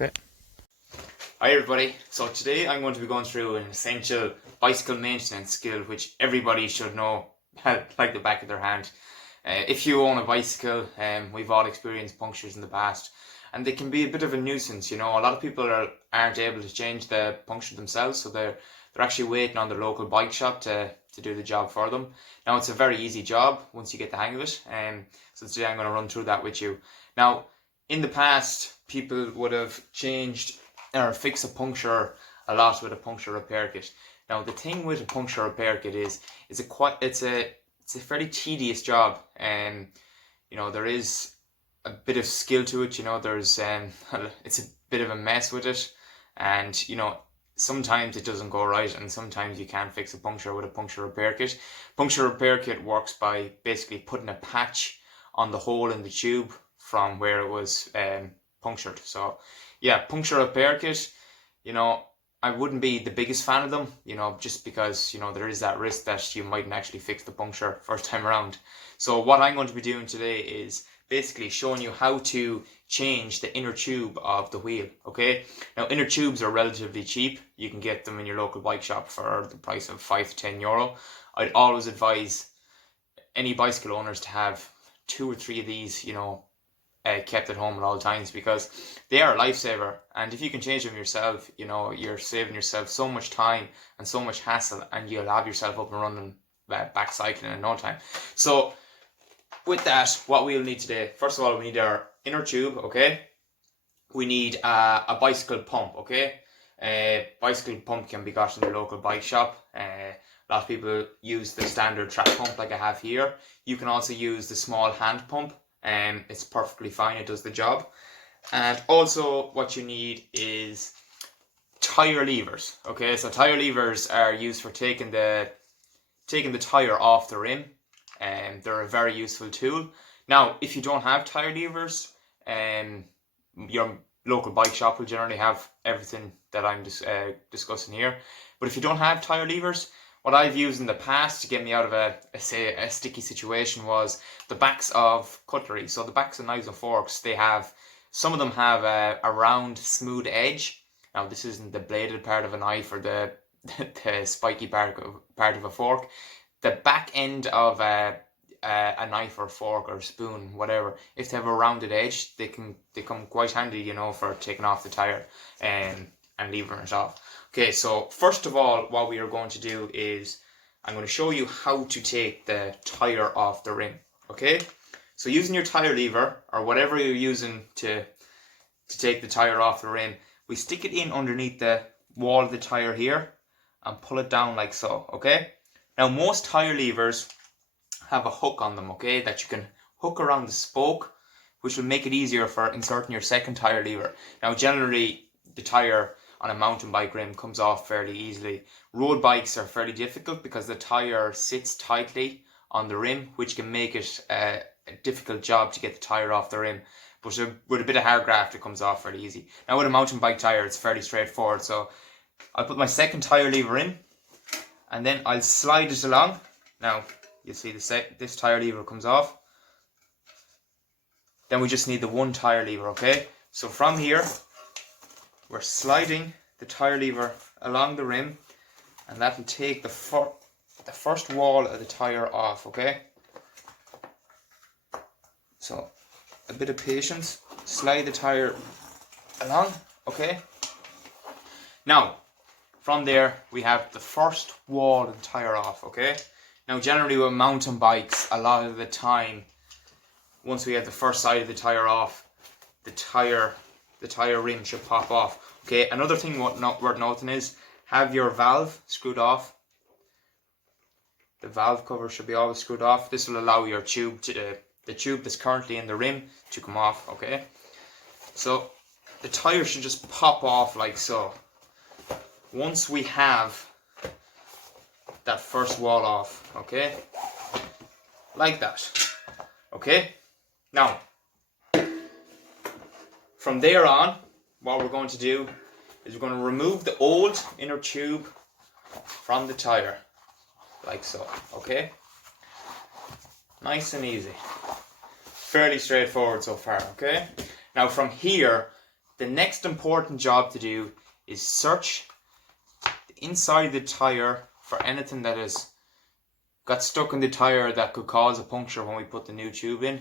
Okay. Hi everybody, so today I'm going to be going through an essential bicycle maintenance skill which everybody should know like the back of their hand. If you own a bicycle, we've all experienced punctures in the past and they can be a bit of a nuisance. A lot of people aren't able to change the puncture themselves, so they're actually waiting on their local bike shop to do the job for them. Now it's a very easy job once you get the hang of it, so today I'm going to run through that with you. Now in the past people would have changed or fix a puncture a lot with a puncture repair kit. Now the thing with a puncture repair kit is it's a fairly tedious job, and there is a bit of skill to it. There's it's a bit of a mess with it, and sometimes it doesn't go right, and sometimes you can't fix a puncture with a puncture repair kit. Puncture repair kit works by basically putting a patch on the hole in the tube from where it was punctured. So yeah, puncture repair kit, I wouldn't be the biggest fan of them, just because, there is that risk that you mightn't actually fix the puncture first time around. So what I'm going to be doing today is basically showing you how to change the inner tube of the wheel, okay? Now, inner tubes are relatively cheap. You can get them in your local bike shop for the price of €5 to €10. I'd always advise any bicycle owners to have 2 or 3 of these, kept at home at all times, because they are a lifesaver, and if you can change them yourself, you're saving yourself so much time and so much hassle, and you'll have yourself up and running back cycling in no time. So with that, what we'll need today, first of all, we need our inner tube, okay? We need a bicycle pump, okay? Bicycle pump can be got in your local bike shop. A lot of people use the standard track pump like I have here. You can also use the small hand pump, and it's perfectly fine, it does the job. And also what you need is tire levers, okay? So tire levers are used for taking the tire off the rim, and they're a very useful tool. Now if you don't have tire levers, your local bike shop will generally have everything that I'm discussing here. But if you don't have tire levers, what I've used in the past to get me out of a sticky situation was the backs of cutlery. So the backs of knives and forks, some of them have a round, smooth edge. Now this isn't the bladed part of a knife or the spiky part of a fork. The back end of a knife or fork or spoon, whatever, if they have a rounded edge, they come quite handy, for taking off the tire and levering it off. Okay, so first of all, what we are going to do is I'm going to show you how to take the tire off the rim. Okay, so using your tire lever or whatever you're using to take the tire off the rim, we stick it in underneath the wall of the tire here and pull it down like so. Okay, now most tire levers have a hook on them, okay, that you can hook around the spoke, which will make it easier for inserting your second tire lever. Now generally the tire on a mountain bike rim comes off fairly easily. Road bikes are fairly difficult because the tire sits tightly on the rim, which can make it a difficult job to get the tire off the rim. But with a bit of hard graft, it comes off fairly easy. Now with a mountain bike tire, it's fairly straightforward. So I'll put my second tire lever in, and then I'll slide it along. Now you'll see this tire lever comes off. Then we just need the one tire lever, okay? So from here, we're sliding the tire lever along the rim, and that will take the first wall of the tire off, okay? So a bit of patience, slide the tire along, okay? Now from there we have the first wall of the tire off, okay? Now generally with mountain bikes, a lot of the time, once we have the first side of the tire off, the tire rim should pop off. Okay, another thing worth noting is have your valve screwed off. The valve cover should be always screwed off. This will allow your tube the tube that's currently in the rim to come off, okay? So the tire should just pop off like so. Once we have that first wall off, okay? Like that. Okay? Now, from there on, what we're going to do is we're going to remove the old inner tube from the tire, like so, okay? Nice and easy. Fairly straightforward so far, okay? Now from here, the next important job to do is search inside the tire for anything that has got stuck in the tire that could cause a puncture when we put the new tube in,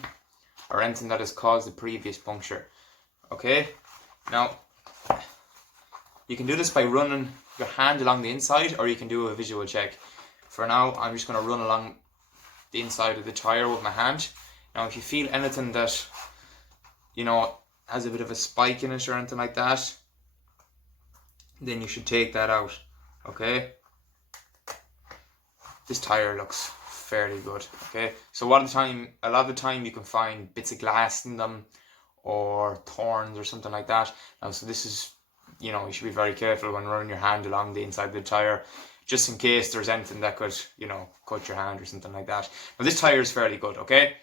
or anything that has caused the previous puncture. Okay, now you can do this by running your hand along the inside, or you can do a visual check. For now, I'm just going to run along the inside of the tire with my hand. Now if you feel anything that, you know, has a bit of a spike in it or anything like that, then you should take that out. Okay, this tire looks fairly good. Okay, so a lot of the time you can find bits of glass in them or thorns or something like that. Now, so this is, you know, you should be very careful when running your hand along the inside of the tire, just in case there's anything that could, you know, cut your hand or something like that. Now this tire is fairly good. Okay,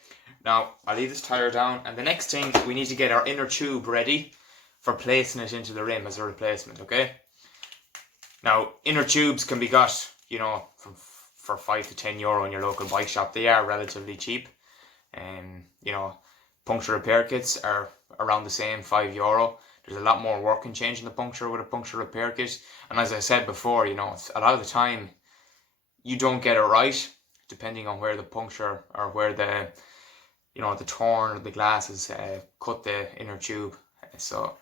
now I'll leave this tire down, and the next thing, we need to get our inner tube ready for placing it into the rim as a replacement. Okay, now inner tubes can be got, you know, for €5 to €10 in your local bike shop. They are relatively cheap, and you know, puncture repair kits are around the same, €5. There's a lot more work in changing the puncture with a puncture repair kit, and as I said before, you know, a lot of the time you don't get it right depending on where the puncture, or where the, you know, the torn or the glass has cut the inner tube. So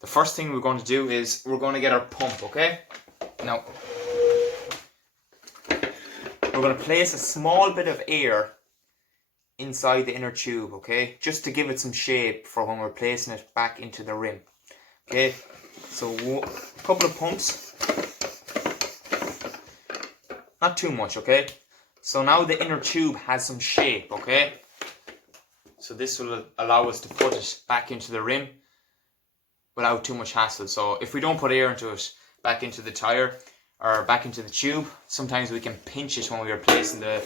the first thing we're going to do is we're going to get our pump. Okay, now we're going to place a small bit of air inside the inner tube, okay, just to give it some shape for when we're placing it back into the rim. Okay, so a couple of pumps, not too much. Okay, so now the inner tube has some shape. Okay, so this will allow us to put it back into the rim without too much hassle. So if we don't put air into it, back into the tire or back into the tube, sometimes we can pinch it when we are placing the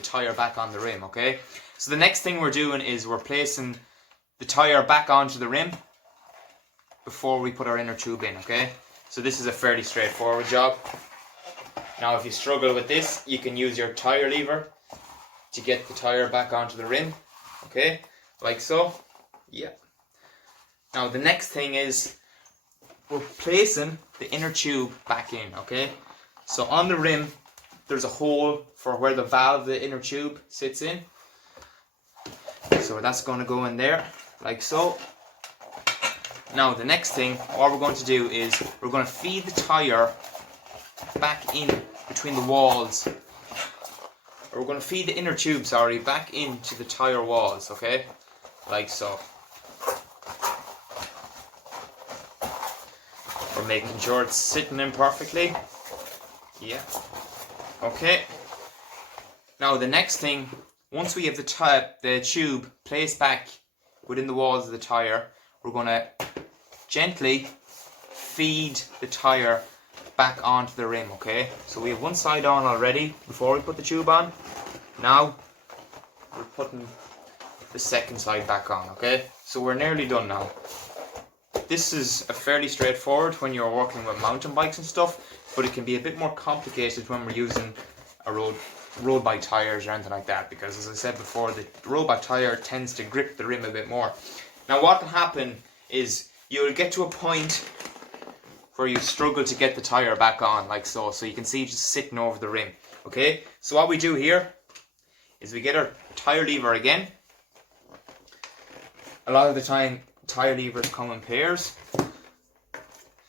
tire back on the rim. Okay, so the next thing we're doing is we're placing the tire back onto the rim before we put our inner tube in. Okay, so this is a fairly straightforward job. Now if you struggle with this, you can use your tire lever to get the tire back onto the rim. Okay, like so. Yeah. Now the next thing is we're placing the inner tube back in. Okay, so on the rim there's a hole for where the valve of the inner tube sits in. So that's going to go in there, like so. Now the next thing, what we're going to do is we're going to feed the tire back in between the walls. Or we're going to feed the inner tube, sorry, back into the tire walls, okay? Like so. We're making sure it's sitting in perfectly. Yeah. Okay. Now the next thing, once we have the tube placed back within the walls of the tire, we're going to gently feed the tire back onto the rim. Okay, so we have one side on already before we put the tube on. Now we're putting the second side back on. Okay, so we're nearly done now. This is a fairly straightforward when you're working with mountain bikes and stuff, but it can be a bit more complicated when we're using a road bike tires or anything like that, because as I said before, the road bike tire tends to grip the rim a bit more. Now what will happen is you'll get to a point where you struggle to get the tire back on, like so. So you can see just sitting over the rim. Okay, so what we do here is we get our tire lever again. A lot of the time tire levers come in pairs,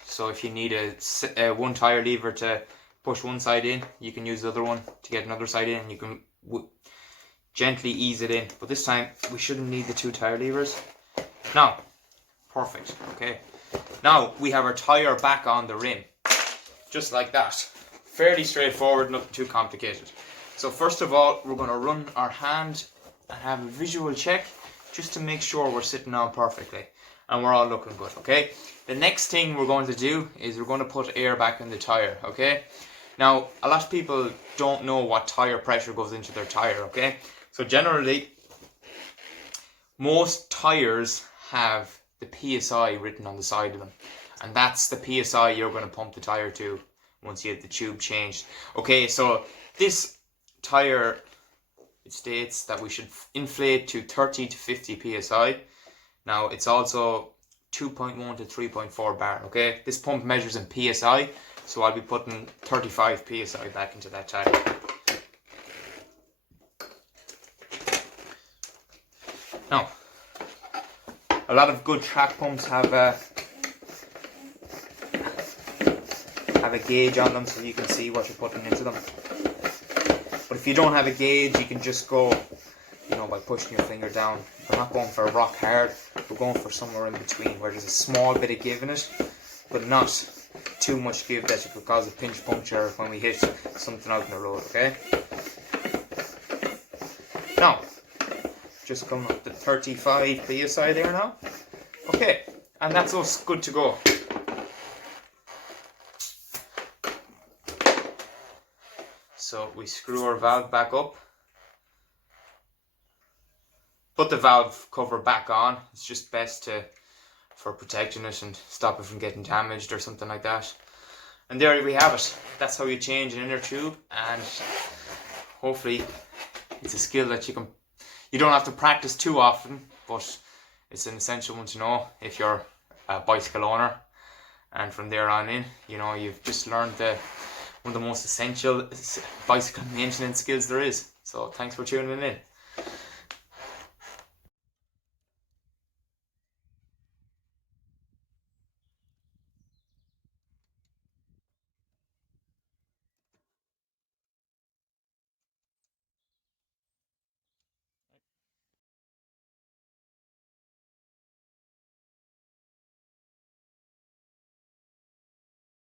so if you need a one tire lever to push one side in, you can use the other one to get another side in, and you can gently ease it in. But this time we shouldn't need the two tire levers. Now, perfect. Okay, now we have our tire back on the rim, just like that. Fairly straightforward, nothing too complicated. So first of all, we're going to run our hand and have a visual check just to make sure we're sitting on perfectly and we're all looking good. Okay, the next thing we're going to do is we're going to put air back in the tire. Okay, now a lot of people don't know what tire pressure goes into their tire. Okay, so generally most tires have the PSI written on the side of them, and that's the PSI you're going to pump the tire to once you have the tube changed. Okay, so this tire, it states that we should inflate to 30 to 50 PSI. Now it's also 2.1 to 3.4 bar, okay? This pump measures in PSI, so I'll be putting 35 PSI back into that tire. Now, a lot of good track pumps have a gauge on them so you can see what you're putting into them. But if you don't have a gauge, you can just go, you know, by pushing your finger down. We're not going for a rock hard, we're going for somewhere in between where there's a small bit of give in it, but not too much give that you could cause a pinch puncture when we hit something out in the road, okay? Now, just coming up to 35 PSI there now. Okay, and that's us good to go. So we screw our valve back up. Put the valve cover back on. It's just best for protecting it and stop it from getting damaged or something like that. And there we have it. That's how you change an inner tube, and hopefully it's a skill that you don't have to practice too often, but it's an essential one to know if you're a bicycle owner. And from there on in, you know, you've just learned one of the most essential bicycle maintenance skills there is. So thanks for tuning in.